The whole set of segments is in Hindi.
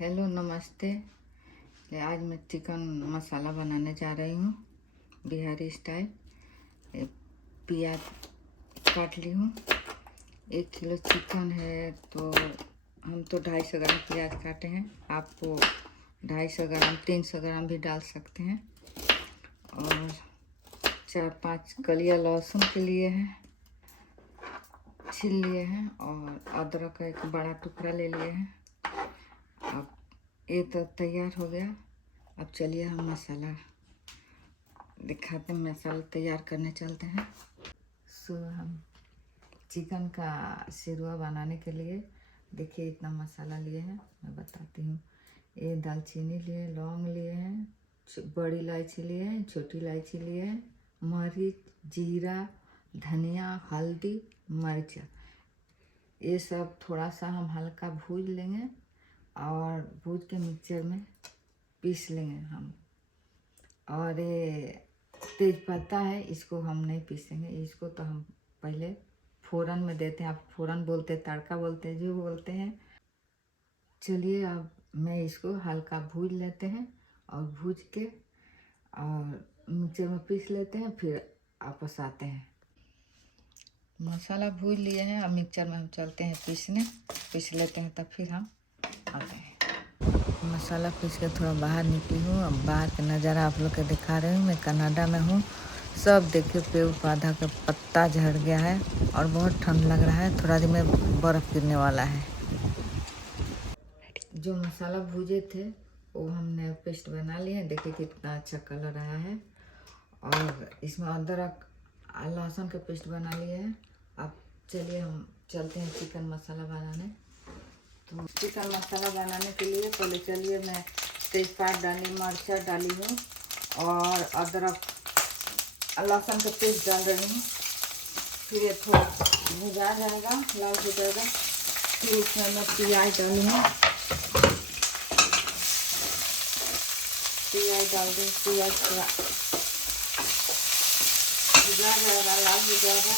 हेलो नमस्ते। आज मैं चिकन मसाला बनाने जा रही हूँ बिहारी स्टाइल। प्याज काट ली हूँ। 1 किलो चिकन है तो हम तो 250 ग्राम प्याज काटे हैं। आपको 250 ग्राम 300 ग्राम भी डाल सकते हैं। और 4-5 कलियां लहसुन के लिए हैं, छील लिए हैं। और अदरक का एक बड़ा टुकड़ा ले लिए हैं। अब ये तो तैयार हो गया। अब चलिए हम मसाला दिखाते हैं। मसाला तैयार करने चलते हैं। हम चिकन का शेरवा बनाने के लिए देखिए इतना मसाला लिए हैं, मैं बताती हूँ। ये दालचीनी लिए, लौंग लिए हैं, बड़ी इलायची लिए हैं, छोटी इलायची लिए हैं, मरीच, जीरा, धनिया, हल्दी, मिर्चा। ये सब थोड़ा सा हम हल्का भूज लेंगे और भूज के मिक्सर में पीस लेंगे हम। और ये तेज पत्ता है, इसको हम नहीं पीसेंगे। इसको तो हम पहले फोरन में देते हैं। आप फोरन बोलते हैं, तड़का बोलते हैं, जो बोलते हैं। चलिए अब मैं इसको हल्का भूज लेते हैं और भूज के और मिक्सर में पीस लेते हैं, फिर वापस आते हैं। मसाला भूज लिए हैं, अब मिक्सर में हम चलते हैं पीस लेते हैं, तब फिर हम आते हैं। मसाला पीस के थोड़ा बाहर निकली हूँ। अब बाहर के नज़ारा आप लोग के दिखा रही हूँ। मैं कनाडा में हूँ। सब देखिए पेड़ पौधा का पत्ता झड़ गया है और बहुत ठंड लग रहा है। थोड़ा देर में बर्फ़ गिरने वाला है। जो मसाला भूजे थे वो हमने पेस्ट बना लिए। देखिए कितना अच्छा कलर आया है। और इसमें अदरक लहसुन का पेस्ट बना लिए हैं। अब चलिए हम चलते हैं चिकन मसाला बनाने। तो चिकन मसाला बनाने के लिए पहले चलिए मैं तेज़पात डाली, मिर्चा डाली हूँ और अदरक लहसुन का पेस्ट डाल रही हूँ। फिर ये थोड़ा भुजा जाएगा, लाल हो जाएगा। फिर उसमें मैं प्याज डाली हूँ। प्याज डाल दूँ। प्याज थोड़ा भुजा जाएगा, लाल हो जाएगा,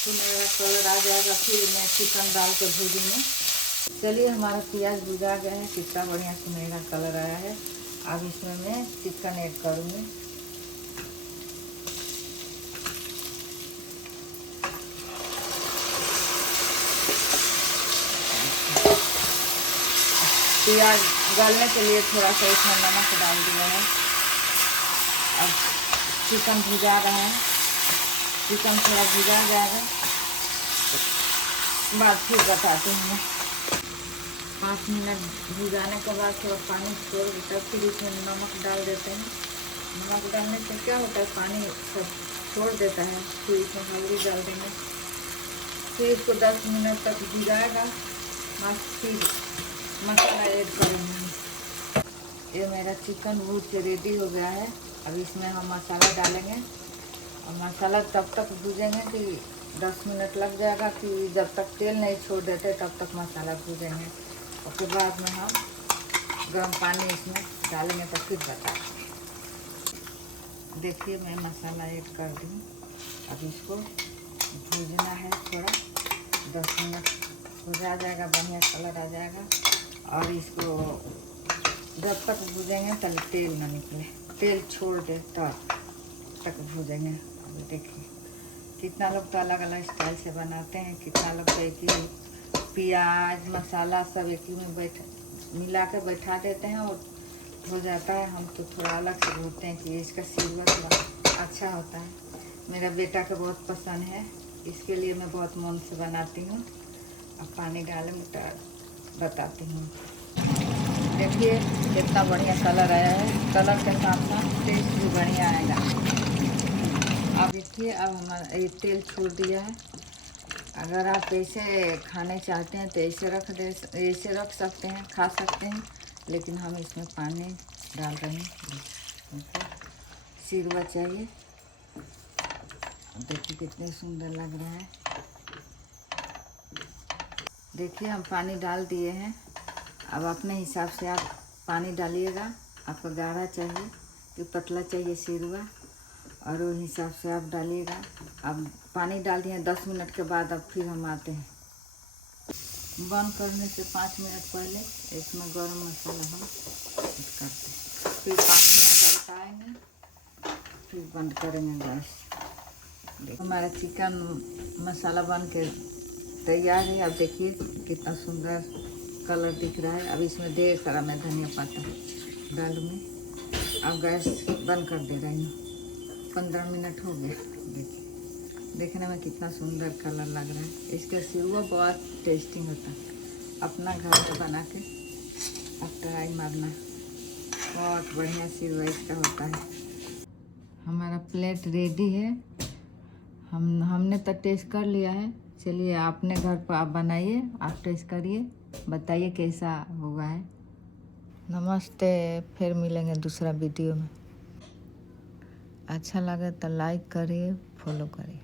सुनहरा कलर आ जाएगा। फिर मैं चिकन डाल के भूजूँगी। चलिए हमारा प्याज भुजा गया है, कितना बढ़िया सुनहरा कलर आया है। अब इसमें मैं चिकन ऐड करूँगी। प्याज गलने के लिए थोड़ा सा इसमें नमक डाल दिया है। अब चिकन भुजा रहे हैं। चिकन थोड़ा भुजा जाएगा, बाद फिर बताती हूँ। 5 मिनट भुजाने के बाद थोड़ा पानी छोड़ देता है, फिर इसमें नमक डाल देते हैं। नमक डालने से क्या होता है, पानी सब छोड़ देता है। फिर इसमें हल्दी डाल देंगे। फिर इसको 10 मिनट तक भुजाएगा, बस फिर मसाला ऐड करेंगे। ये मेरा चिकन भूज के रेडी हो गया है। अब इसमें हम मसाला डालेंगे और मसाला तब तक भूजेंगे कि 10 मिनट लग जाएगा, कि जब तक तेल नहीं छोड़ देते तब तक मसाला भूजेंगे। उसके बाद में हम गर्म पानी इसमें डालेंगे, तो फिर बताएंगे। देखिए मैं मसाला ऐड कर दूँ। अब इसको भूजना है थोड़ा, 10 मिनट भुजा जाएगा, बढ़िया कलर आ जाएगा। और इसको जब तक भूजेंगे तब तेल ना निकले, तेल छोड़ दे तब तक भूजेंगे। अभी देखिए कितना लोग तो अलग अलग स्टाइल से बनाते हैं, कितना लोग तो एक ही प्याज मसाला सब एक ही में मिला के बैठा देते हैं और हो जाता है। हम तो थोड़ा अलग से भूनते हैं कि इसका शेरवा थोड़ा अच्छा होता है। मेरा बेटा को बहुत पसंद है, इसके लिए मैं बहुत मन से बनाती हूँ। अब पानी डालेंगे तो बताती हूँ। देखिए कितना बढ़िया कलर आया है। कलर के साथ साथ टेस्ट भी बढ़िया आएगा। अब देखिए अब हमारा ये तेल छोड़ दिया है। अगर आप ऐसे खाने चाहते हैं तो ऐसे रख सकते हैं, खा सकते हैं, लेकिन हम इसमें पानी डाल रहे हैं। हमको शेरवा चाहिए। देखिए कितने सुंदर लग रहा है। देखिए हम पानी डाल दिए हैं। अब अपने हिसाब से आप पानी डालिएगा। आपको गाढ़ा चाहिए कि पतला चाहिए शेरवा, और उस हिसाब से आप डालिएगा। अब पानी डाल दिए 10 मिनट के बाद। अब फिर हम आते हैं। बंद करने से 5 मिनट पहले इसमें गरम मसाला हम ऐड करते हैं। फिर 5 मिनट गरमाएंगे, फिर बंद करेंगे गैस। देखो हमारा चिकन मसाला बन के तैयार है। अब देखिए कितना सुंदर कलर दिख रहा है। अब इसमें ढेर सारा मैं धनिया पत्ता डालूँगी। अब गैस बंद कर दे रही हूँ। 15 मिनट हो गया। देखिए देखने में कितना सुंदर कलर लग रहा है। इसका सिरवा बहुत टेस्टी होता है। अपना घर पे बना के अब ट्राई मारना, बहुत बढ़िया सिरवा इसका होता है। हमारा प्लेट रेडी है। हमने तो टेस्ट कर लिया है। चलिए अपने घर पर आप बनाइए, आप टेस्ट करिए, बताइए कैसा हुआ है। नमस्ते, फिर मिलेंगे दूसरा वीडियो में। अच्छा लगे तो लाइक करिए, फॉलो करिए।